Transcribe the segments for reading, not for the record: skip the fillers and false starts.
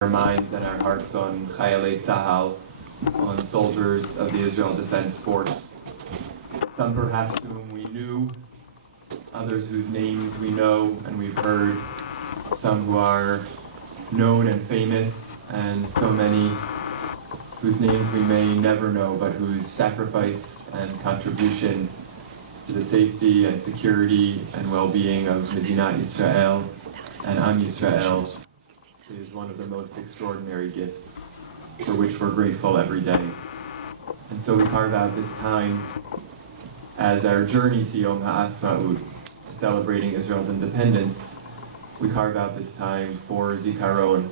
our minds and our hearts on Chayalei Tzahal, on soldiers of the Israel Defense Force. Some perhaps whom we knew, others whose names we know and we've heard, some who are known and famous, and so many whose names we may never know, but whose sacrifice and contribution to the safety and security and well-being of Medinat Israel and Am Yisrael is one of the most extraordinary gifts for which we're grateful every day. And so we carve out this time as our journey to Yom HaAtzmaut, to celebrating Israel's independence. We carve out this time for zikaron,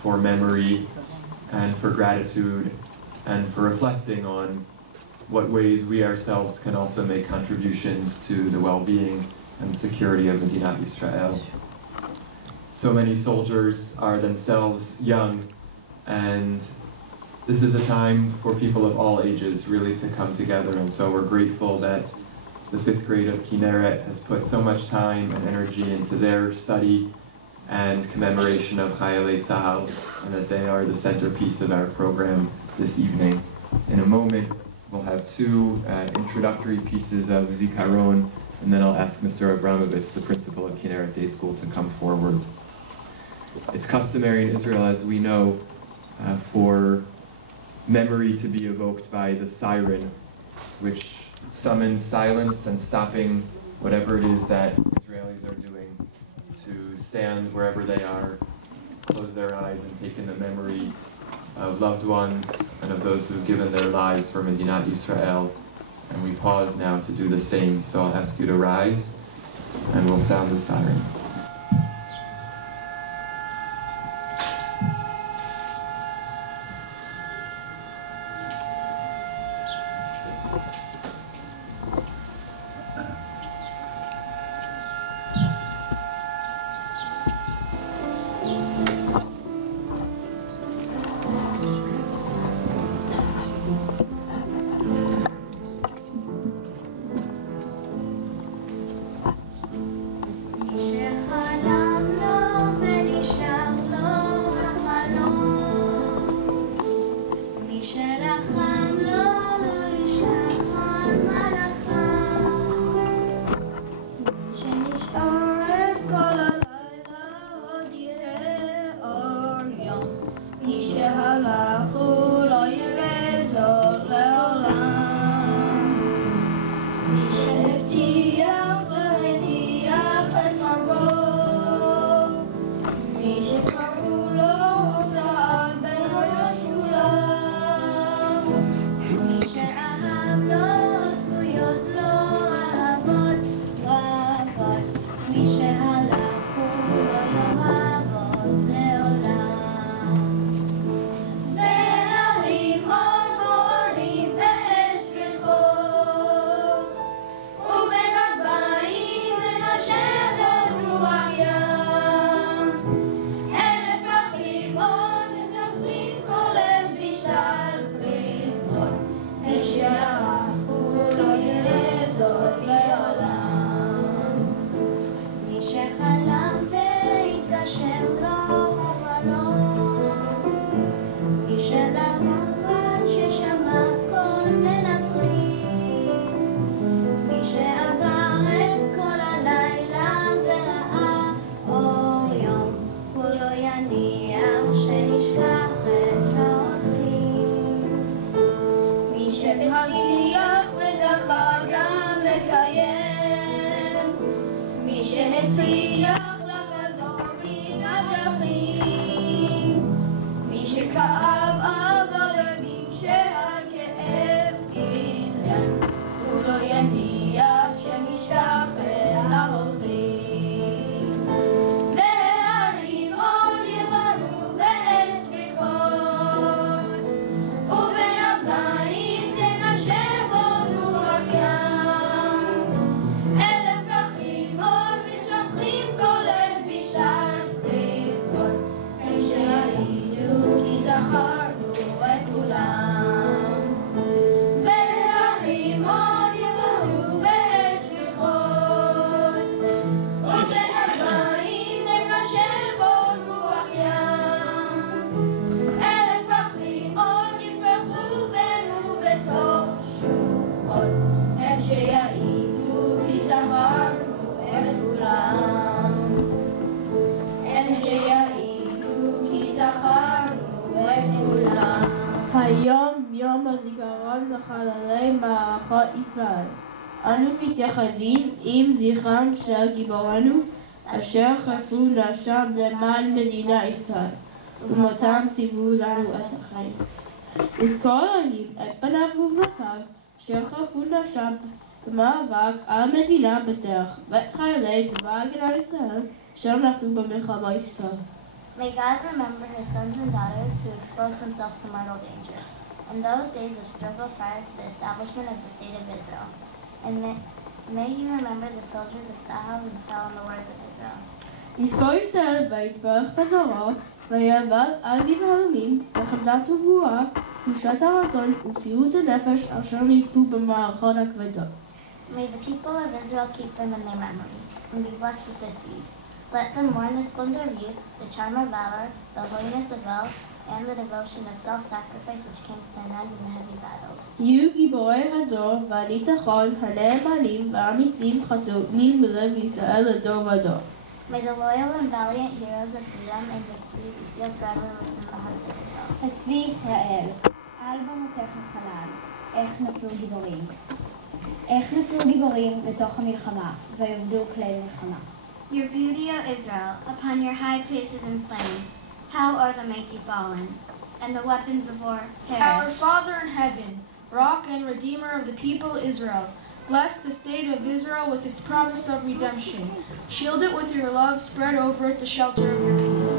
for memory, and for gratitude, and for reflecting on what ways we ourselves can also make contributions to the well-being and security of Medinat Israel. So many soldiers are themselves young, and this is a time for people of all ages really to come together, and so we're grateful that the 5th grade of Kinneret has put so much time and energy into their study and commemoration of Chayalei Tzahal, and that they are the centerpiece of our program this evening. In a moment, we'll have two introductory pieces of Zikaron, and then I'll ask Mr. Abramovitz, the principal of Kinneret Day School, to come forward. It's customary in Israel, as we know, for memory to be evoked by the siren, which summons silence and stopping whatever it is that Israelis are doing, to stand wherever they are, close their eyes, and take in the memory of loved ones and of those who've given their lives for Medinat Israel. And we pause now to do the same, so I'll ask you to rise, and we'll sound the siren. כל ישראל. אנו מתייחדים עם זכרם של גיבורינו אשר חירפו נפשם למען מדינת ישראל, ומותם ציוו לנו את החיים. נזכור אלוהים את בניו ובנותיו אשר חירפו נפשם במאבק על מדינה בדרך, ואת חיילי צבא ההגנה לישראל אשר נפלו במלחמה ישראל. May God remember his sons and daughters who exposed themselves to mortal danger in those days of struggle prior to the establishment of the state of Israel. And may he remember the soldiers of Tzahal who fell on the words of Israel. נזכור ישראל ויתברך בזרוע, ויעבד על נבהלים, בחמדת וגבורה, קדושת הרצון ומסירות הנפש אשר נספו במערכות הכבדות. May the people of Israel keep them in their memory, and be blessed with their seed. Let them mourn the splendor of youth, the charm of valor, the holiness of wealth, and the devotion of self-sacrifice which came to an end in the heavy battles. יהיו גיבורי הדור והניצחון הנאמנים והאמיצים חתומים בלב ישראל לדור ודור. May the loyal and valiant heroes of freedom and victory be sealed forever within the hearts of Israel. הצבי ישראל, על במותיך חלל, איך נפלו גיבורים. איך נפלו גיבורים בתוך המלחמה, ויעבדו כלי מלחמה. Your beauty, O Israel, upon your high places and slain. How are the mighty fallen, and the weapons of war perished. Our Father in heaven, rock and redeemer of the people Israel, bless the state of Israel with its promise of redemption. Shield it with your love, spread over it the shelter of your peace.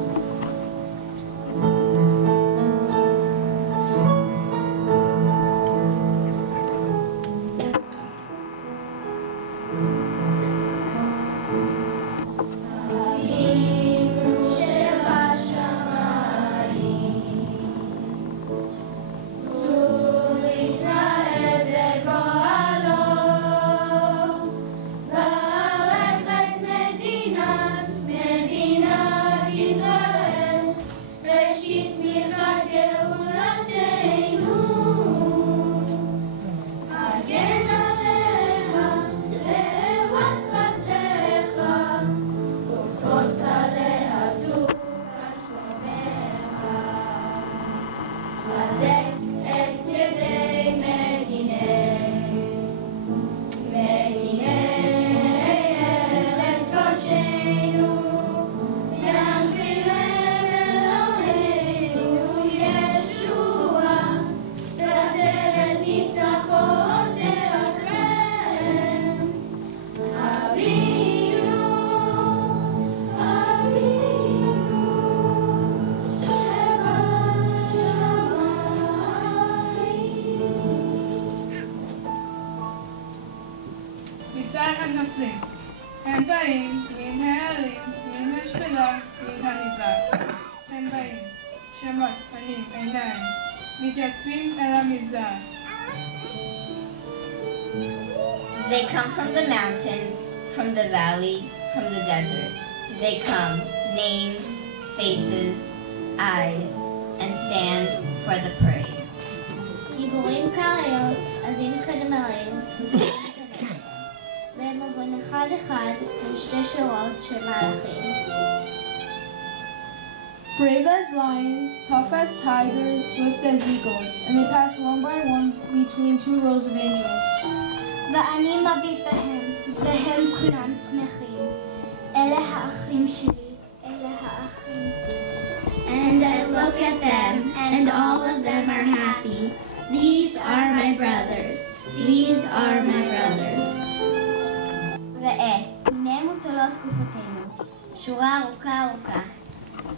הם באים מן הערים, מן השפלה, מן המזרח. הם באים, שמות, פנים, עיניים, מתייצבים אל המזרח. They come from the mountains, from the valley, from the desert. They come, names, faces, eyes, and stand for the parade. גיבורים כאריות, עזים כנמרים, והם עוברים אחד אחד בין שתי שורות של מלאכים. Brave as lions, tough as tigers, swift as eagles, and they pass one by one between two rows of angels. ואני מביט בהם, והם כולם שמחים. אלה האחים שלי, אלה האחים. And I look at them, and all of them are happy. These are my brothers. These are my brothers. ראה, הנה מוטלות תקופותינו, שורה ארוכה ארוכה.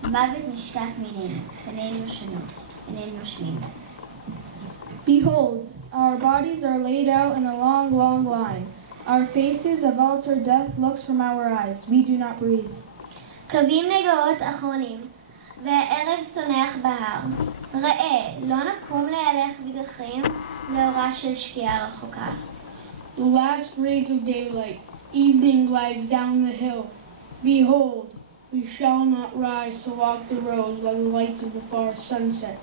מוות נשקף ממנו, פנינו שונות, איננו נושמים. Behold, our bodies are laid out in a long, long line. Our faces, a vulture death looks from our eyes. We do not breathe. קווים נגעות אחרונים, והערב צונח בהר. ראה, לא נקום להלך בדרכים לאורה של שקיעה רחוקה. The last rays of daylight, evening glides down the hill. Behold, we shall not rise to walk the roads by the light of the far sunset.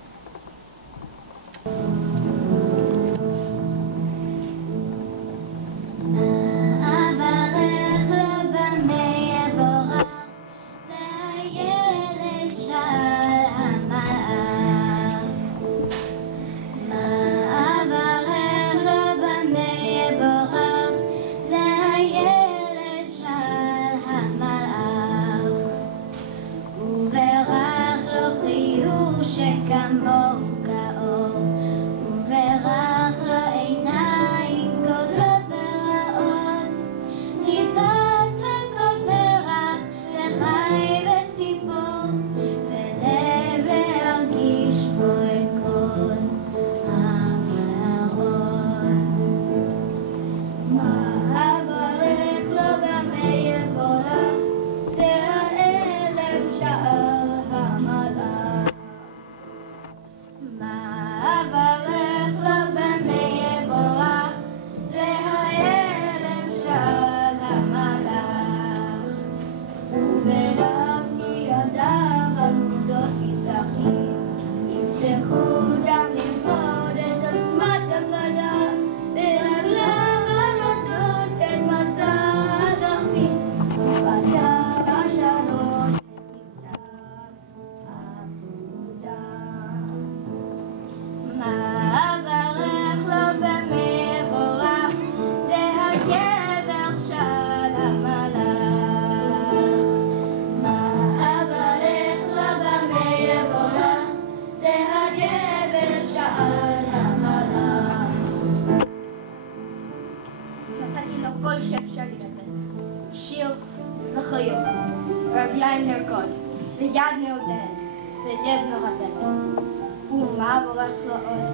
חיוך, רגליים נרקוד, ויד מעודנת, ולב מרטט. ומה בורך לו עוד?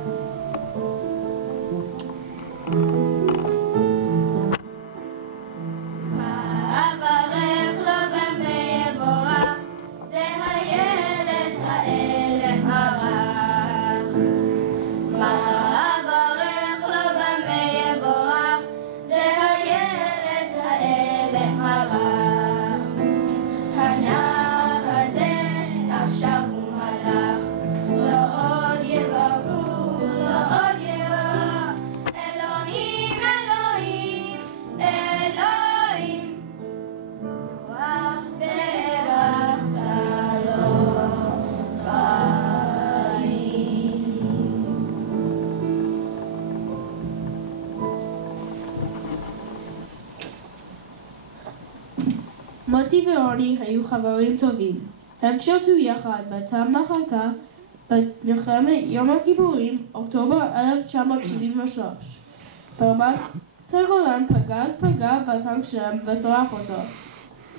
מוטי ורוני היו חברים טובים. הם שירתו יחד בתא מחלקה במלחמת יום הכיפורים, אוקטובר 1973. ברמת הגולן פגע בטנק שלהם וצרח אותו.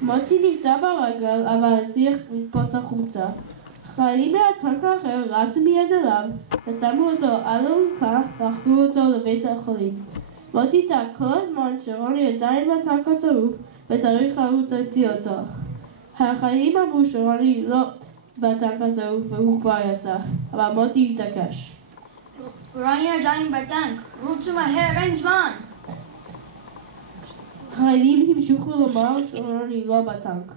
מוטי נפצע ברגל אבל הצליח לקפוץ החוצה. חיילים מהטנק האחר רצו מיד אליו ושמו אותו על אלונקה והחזירו אותו לבית החולים. מוטי צעק כל הזמן שרוני עדיין בטנק הצרוף וצריך לרוץ להציל אותו. החיילים אמרו שרוני לא בטנק הצרוף והוא כבר יצא, אבל מוטי התעקש. רוני עדיין בטנק, רוצו מהר, אין זמן! החיילים המשיכו לומר שרוני לא בטנק.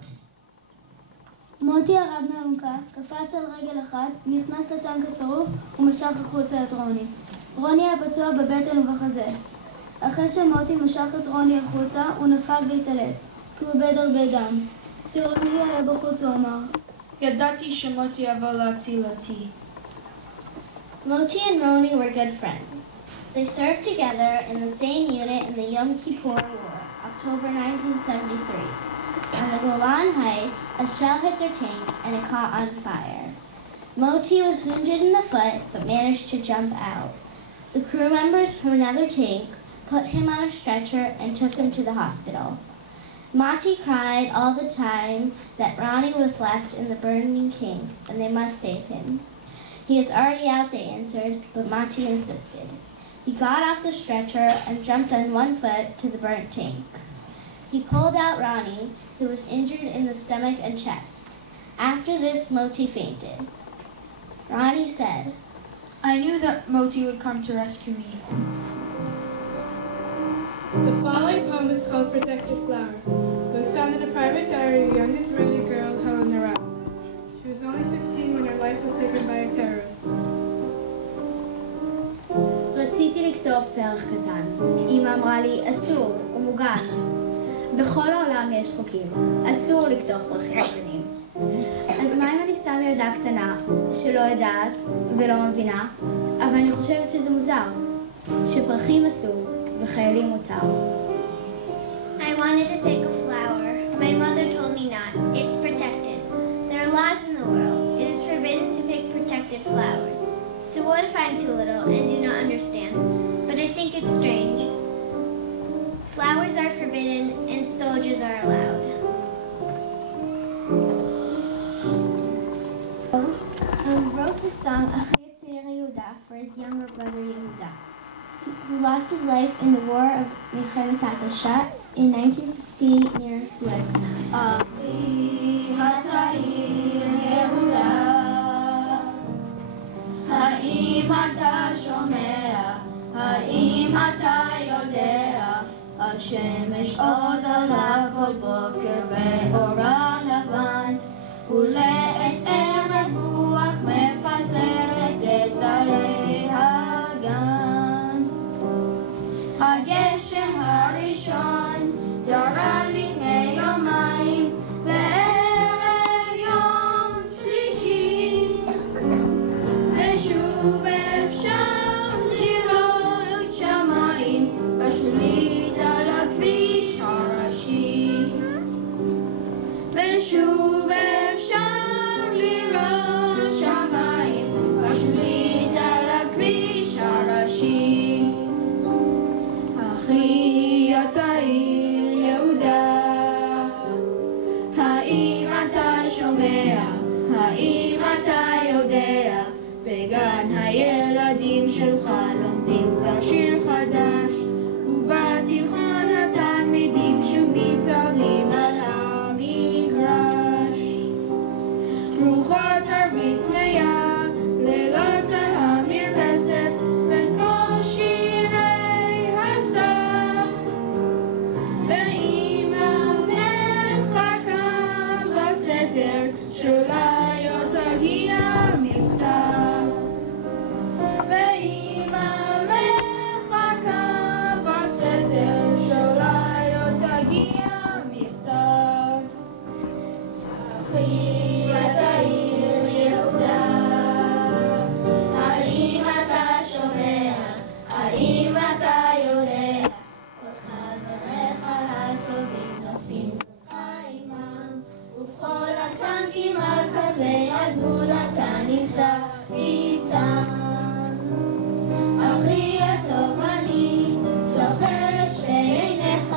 מוטי ירד מהאלונקה, קפץ על רגל אחת, נכנס לטנק השרוף ומשך החוצה את רוני. רוני היה פצוע בבטן ובחזה. אחרי שמוטי משך את רוני החוצה, הוא נפל והתעלף, כי הוא איבד הרבה דם. כשרוני היה בחוץ הוא אמר, ידעתי שמוטי יבוא להציל אותי. Moti and Roni were good friends. They served together in the same unit in the Yom Kippur War, October 1973. On the Golan Heights, a shell hit their tank and it caught on fire. Moti was wounded in the foot but managed to jump out. The crew members from another tank put him on a stretcher and took him to the hospital. Moti cried all the time that Ronnie was left in the burning tank and they must save him. He is already out, they answered, but Moti insisted. He got off the stretcher and jumped on one foot to the burnt tank. He pulled out Ronnie, who was injured in the stomach and chest. After this, Moti fainted. Ronnie said, I knew that Moti would come to rescue me. The following poem is called Protected Flower. It was found in a private diary of a young Israeli girl, Helena Rao. She was only 15 when her life was taken by a terrorist. רציתי לכתוב פרח קטן. אמא אמרה לי, אסור, הוא מוגן. בכל העולם יש חוקים. אסור לקטוף פרחים קטנים. אז מה אם אני סתם ילדה קטנה, שלא יודעת ולא מבינה, אבל אני חושבת שזה מוזר. שפרחים אסור וחיילים מותר. I wanted to pick a flower. My mother told me not. It's protected. There are laws in the world. It is forbidden to pick protected flowers. So what if I'm too little and do not understand? But I think it's strange. Flowers are forbidden and soldiers are allowed. Wrote the song Achi Tzir Yehuda for his younger brother Yehuda, who lost his life in the war of Milchemet Hatosha in 1960 near Suez Canal. Achi Hatzir Yehuda, האם אתה שומע? האם אתה יודע? השמש עוד עולה כל בוקר באורה לבן, ולעת ערב רוח מפזרת את ערי הגן. הגשם הראשון ירד לפני יומיים, בערב יום שלישי, ושוב אפשר לראות שמיים בשולית על הכביש הראשי. שומע? האם אתה יודע? בגן הילדים שלך לומדים כבר שיר חדש, ובתיכון התלמידים שוב מתעלים על המגרש. רוחות הריתמיה, לילות על המרפסת, בין כל שירי הסתיו, ואמא מחכה בסתר, שאולי עוד תגיע מכתב. ואמא מחכה בסתר, שאולי עוד תגיע מכתב. אחי הצעיר יהודה, האם אתה שומע? האם אתה יודע? כל חבריך הטובים נושאים אותך עמם, ובכל הטנקים על כזה הגבול אתה נמצא איתם. אחי הטוב, אני זוכר את שתי עיניך,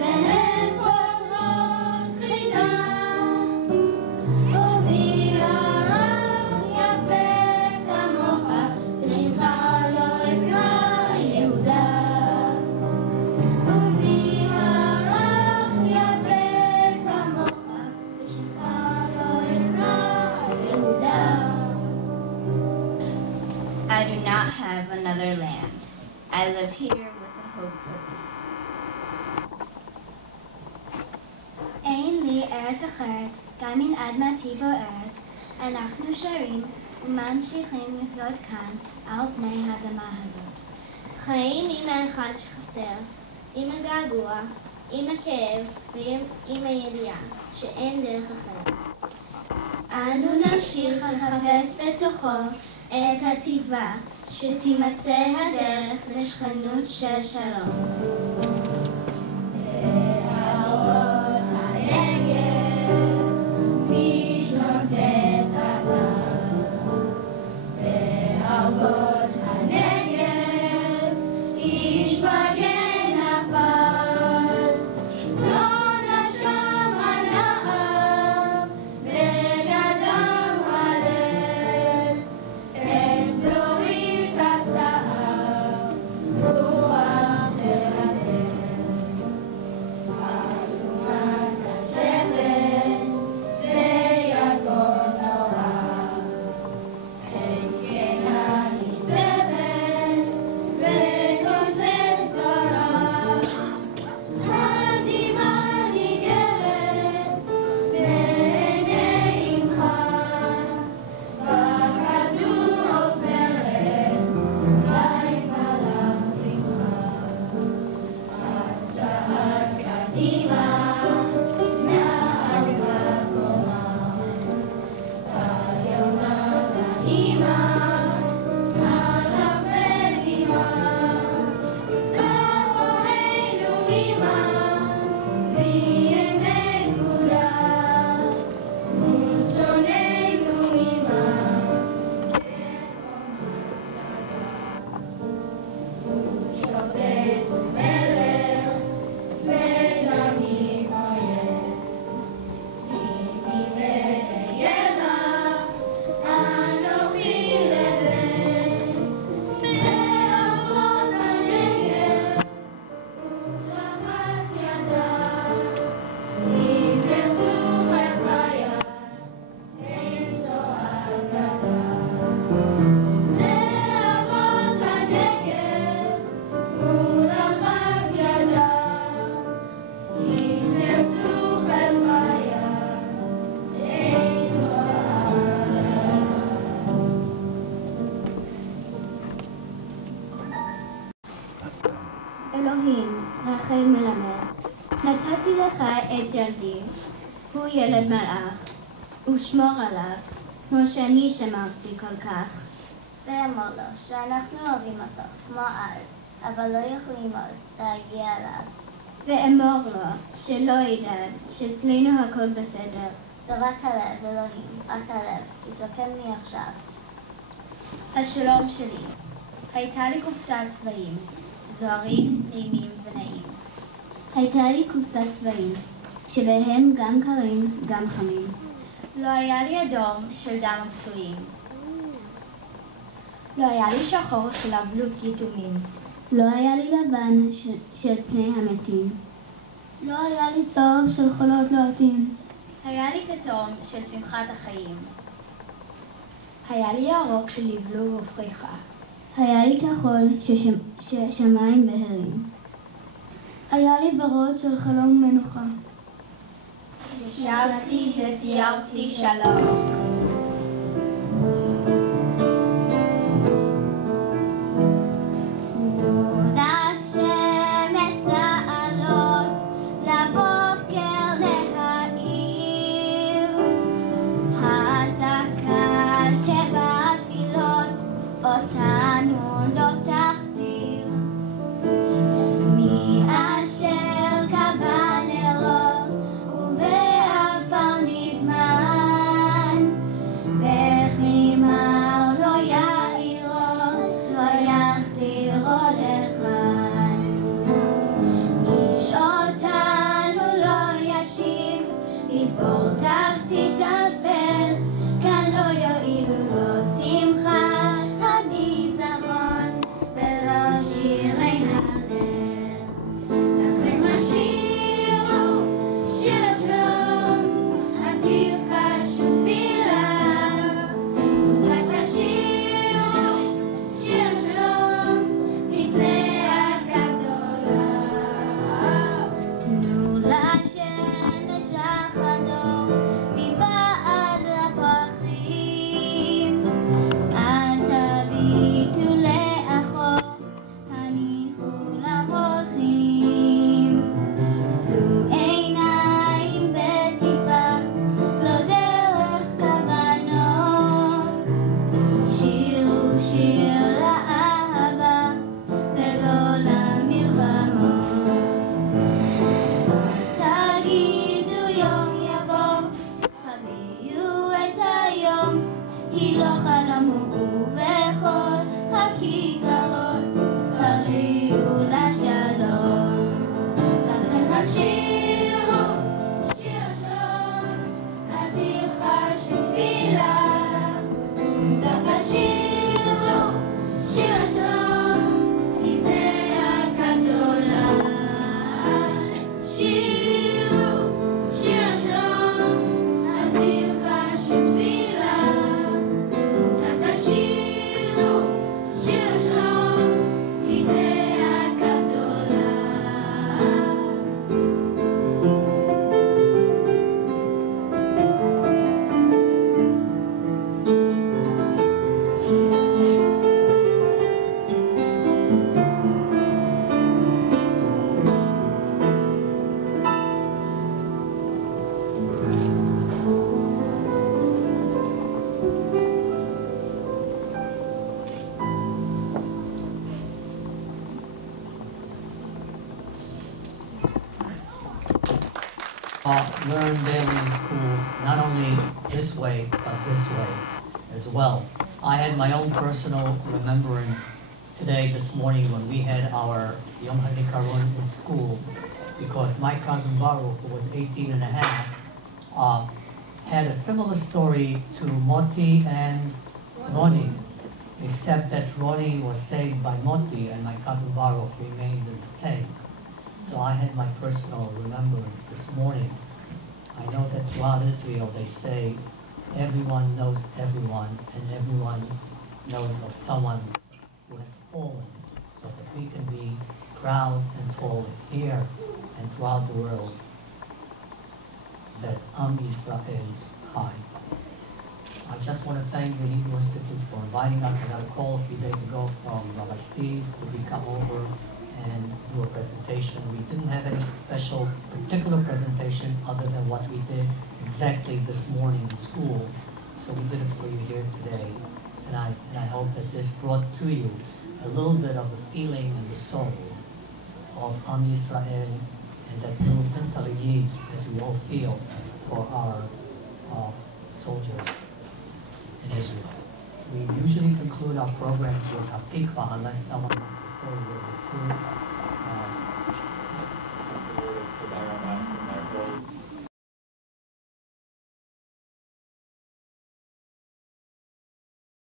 והן פותחות חידה. ומי הרב יפה כמוך, ושמך לא אקרא יהודה. ומי הרב יפה כמוך, ושמך לא אקרא יהודה. I do not have another land. I live here with the hope for peace. אין לי ארץ אחרת, גם אם אדמתי בוערת. אנחנו שרים וממשיכים לחיות כאן על פני האדמה הזאת. חיים עם האחד שחסר, עם הגעגוע, עם הכאב ועם הידיעה שאין דרך אחרת. אנו נמשיך לחפש בתוכו את התקווה שתימצא הדרך לשכנות של שלום. בהרות הנגב מתנוצץ הזהב, בהרות הנגב איש מגן נפל, לא נשם הנהר בין אדם הלב, את בלורית הסהר רוח תרתק. אלומת הצוות ויגון נורא, אין זקנה ניצבת ונושאת דברה, הדמעה ניגרת בעיני אמך, בכדור עוברת ויפלח ממך. אז צעד קדימה נהג בקומה, ויאמר לאמא הרב ודמעה, לאחורינו אמא בימי גאולה, מול שונאינו אמא שופט ומלך, סלע מאויב. ציני ואהיה לך, אנוכי לבן, בהרות הנגב, ושלחת ידיו. אם תרצו חרפיה, אין זו אגדה. בהרות הנגב, ולחץ ידיו. אם תרצו חרפיה, אין זו אגדה. אלוהים, רחל מלמד, נתתי לך את ילדי, הוא ילד מלאך, ושמור עליו, כמו שאני שמרתי כל כך. ואמור לו שאנחנו אוהבים אותו כמו אז, אבל לא יכולים עוד להגיע אליו. ואמור לו שלא ידאג, שאצלנו הכל בסדר. ורק הלב, אלוהים, רק הלב, יתרוקן לי עכשיו. השלום שלי. הייתה לי קופסת צבעים, זוהרים, נעימים ונעים. הייתה לי קופסת צבעים, שבהם גם קרים, גם חמים. לא היה לי אדום של דם הפצועים. לא היה לי שחור של אבלות יתומים. לא היה לי לבן של פני המתים. לא היה לי צהוב של חולות לוהטים. היה לי כתום של שמחת החיים. היה לי ירוק של לבלוב ופריחה. היה לי כחול ששמיים בהרים. היה לי ורוד של חלום מנוחה. ישבתי וציירתי שלום. Learn daily in school, not only this way, but this way as well. I had my own personal remembrance today, this morning, when we had our Yom HaZikaron in school, because my cousin Baruch, who was 18 and a half, had a similar story to Moti and Roni, except that Roni was saved by Moti and my cousin Baruch remained in the tank. So I had my personal remembrance this morning. I know that throughout Israel they say everyone knows everyone and everyone knows of someone who has fallen, so that we can be proud and told here and throughout the world that Am Yisrael Chai. I just want to thank the Hebrew Institute for inviting us. I got a call a few days ago from Rabbi Steve to come over and do a presentation. We didn't have any special particular presentation other than what we did exactly this morning in school. So we did it for you here today tonight, and I hope that this brought to you a little bit of the feeling and the soul of Am Yisrael and that little mental need that we all feel for our soldiers in Israel. We usually conclude our programs with Hatikva unless someone wants to say a word or two.